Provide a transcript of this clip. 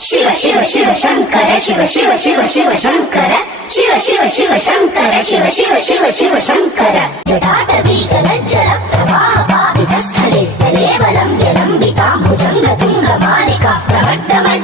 शिव शिव शिव शंकर शिव शिव शिव शिव शंकर शिव शिव शिव शंकर शिव शिव शिव शिव शंकर जटाटवीगलज्जल प्रवाह पावितस्थले कलेवलं यलम्बिकां भुजङ्गतुङ्गमालिका प्रमट्टमट्ट